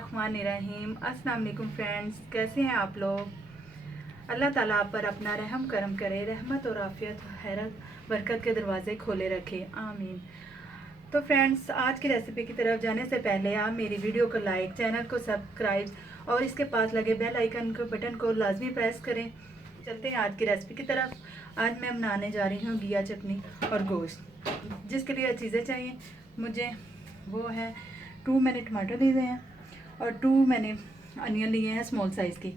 बिस्मिल्लाहिर्रहमानिर्रहीम। अस्सलाम वालेकुम फ्रेंड्स, कैसे हैं आप लोग। अल्लाह ताला आप पर अपना रहम करम करे, रहमत और आफियत हैरत बरकत के दरवाज़े खोले रखे, आमीन। तो फ्रेंड्स, आज की रेसिपी की तरफ जाने से पहले आप मेरी वीडियो को लाइक, चैनल को सब्सक्राइब और इसके पास लगे बेल आइकन को बटन को लाजमी प्रेस करें। चलते हैं आज की रेसिपी की तरफ। आज मैं बनाने जा रही हूँ घिया चटनी और गोश्त। जिसके लिए चीज़ें चाहिए मुझे वो है 2 मैंने टमाटर लिए हैं और 2 मैंने अनियन लिए हैं स्मॉल साइज़ की।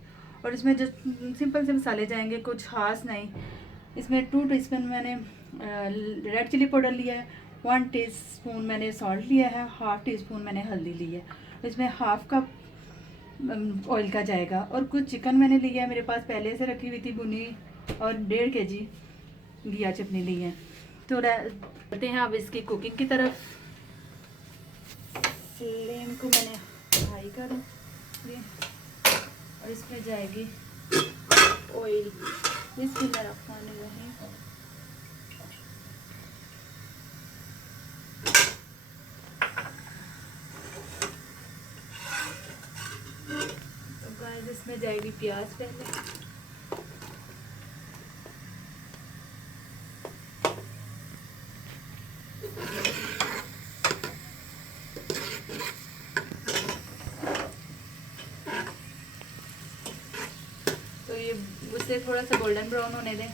और इसमें जो सिंपल से मसाले जाएंगे, कुछ खास नहीं। इसमें 2 टीस्पून मैंने रेड चिली पाउडर लिया है, 1 टीस्पून मैंने सॉल्ट लिया है, हाफ़ टी स्पून मैंने हल्दी ली है। इसमें हाफ़ कप ऑयल का जाएगा। और कुछ चिकन मैंने लिया है, मेरे पास पहले से रखी हुई थी भुनी, और 1.5 केजी घिया चटनी ली है। तो चलते हैं अब इसकी कुकिंग की तरफ। फ्लेम को मैंने हाई कर दिया और इसमें जाएगी ऑयल। बिस्मिल्लाहिर्रहमानिर्रहीम। तो गाइस इसमें जाएगी प्याज पहले। तो ये उससे थोड़ा सा गोल्डन ब्राउन होने दें।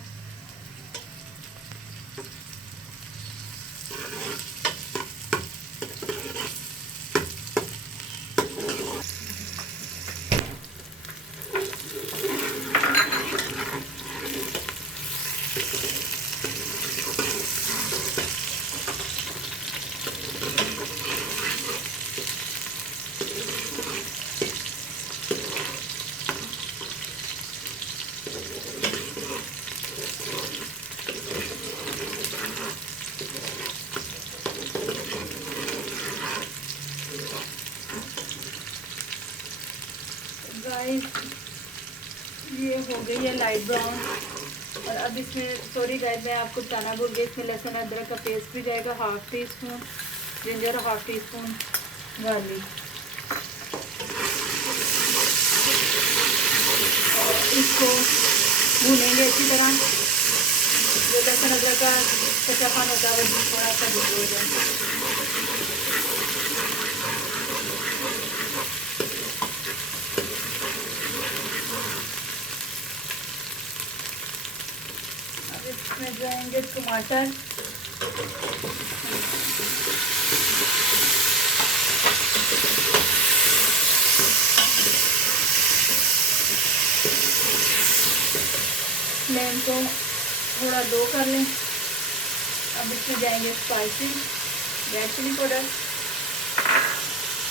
गाइस ये हो गई है लाइट ब्राउन। और अब इसमें सॉरी गाइस, मैं आपको बताना भूल गई, इसमें लहसुन अदरक का पेस्ट भी जाएगा, half tea spoon ginger, half tea spoon garlic. इसको भूनेंगे अच्छी तरह। जो लहसुन अदरक का कच्चापन होता है वो थोड़ा सा दूर हो जाए। इसमें जाएंगे टमाटर, फ्लेम को थोड़ा लो कर लें। अब इसमें जाएंगे spicy, red chilli powder,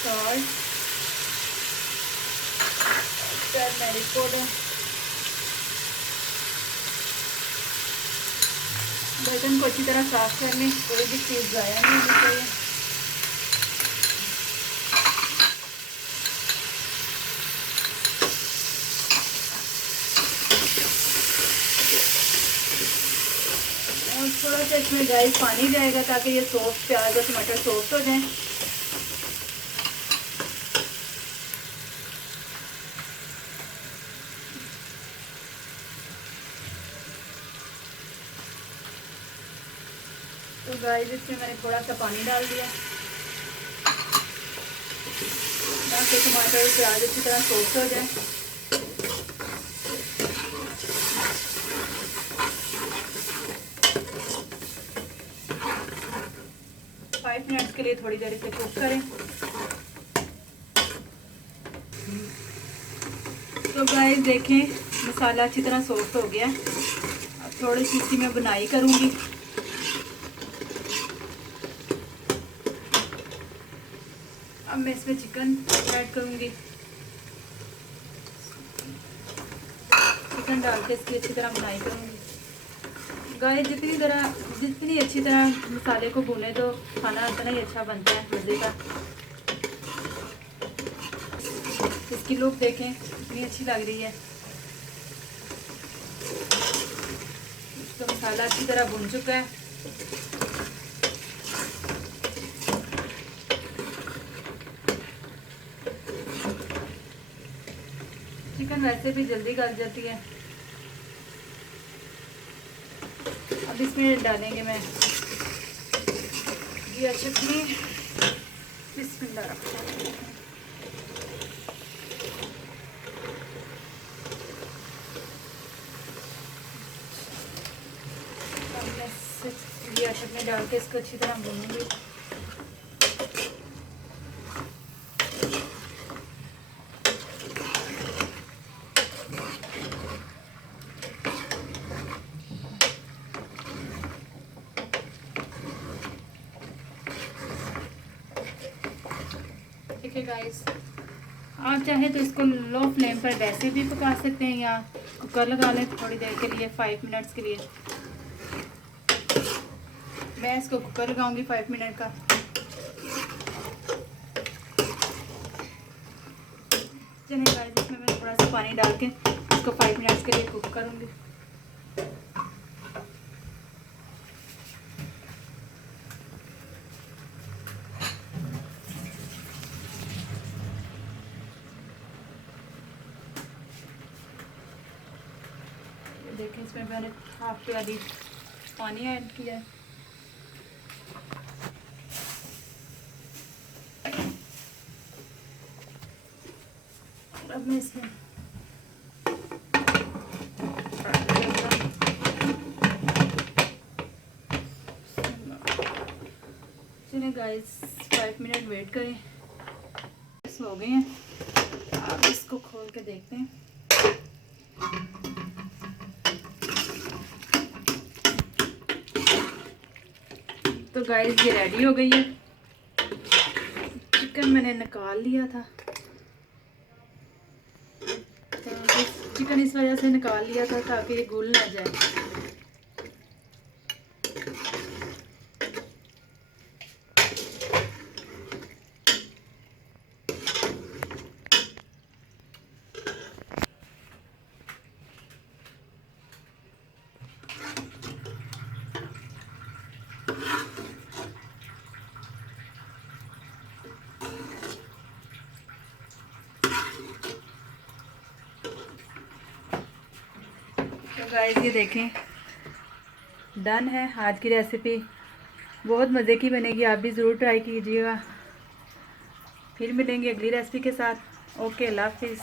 salt, turmeric powder. बर्तन को अच्छी तरह साफ कर लें, कोई भी चीज़ ज़ाया नहीं होनी चाहिए। और थोड़ा सा इसमें गाइस पानी जाएगा ताकि ये सॉफ्ट प्याज और टमाटर सॉफ्ट हो जाएं। तो गाइस इसमें मैंने थोड़ा सा पानी डाल दिया ताकि टमाटर और प्याज अच्छी तरह सॉफ्ट हो जाए। फाइव मिनट्स के लिए थोड़ी देर इसे कुक करें। तो गाइस देखें, मसाला अच्छी तरह सॉफ्ट हो गया। अब थोड़ी सी इसकी मैं बुनाई करूँगी। अब मैं इसमें चिकन ऐड करूँगी। चिकन डाल के इसकी अच्छी तरह बुनाई करूँगी। गाइस जितनी अच्छी तरह मसाले को भूने तो खाना उतना ही अच्छा बनता है, मज़े का। इसकी लुक देखें कितनी अच्छी लग रही है। तो मसाला अच्छी तरह भून चुका है। चिकन वैसे भी जल्दी गल जाती है। अब इसमें डालेंगे मैं जीरा चटनी। बिस्मिल्लाह। जीरा चटनी डाल के इसको अच्छी तरह भूनूंगी। देखिए गाइस, आप चाहे तो इसको लो फ्लेम पर वैसे भी पका सकते हैं या कुकर लगा लें थोड़ी देर के लिए, 5 मिनट्स के लिए। मैं इसको कुकर लगाऊंगी 5 मिनट का। चलिए गाइस, इसमें मैं थोड़ा सा पानी डाल के इसको 5 मिनट्स के लिए कुक करूंगी। देखिए, इसमें मैंने हाफ प्याली पानी ऐड किया है। अब मैं इसमें चलिए गाइस, 5 मिनट वेट करें। हो गए हैं, अब इसको खोल के देखते हैं। तो गाइस, ये रेडी हो गई है। चिकन मैंने निकाल लिया था, तो चिकन इस वजह से निकाल लिया था ताकि ये घुल ना जाए। तो गाइस, ये देखें, डन है आज की रेसिपी। बहुत मज़े की बनेगी, आप भी ज़रूर ट्राई कीजिएगा। फिर मिलेंगे अगली रेसिपी के साथ। ओके, अल्लाह हाफिज़।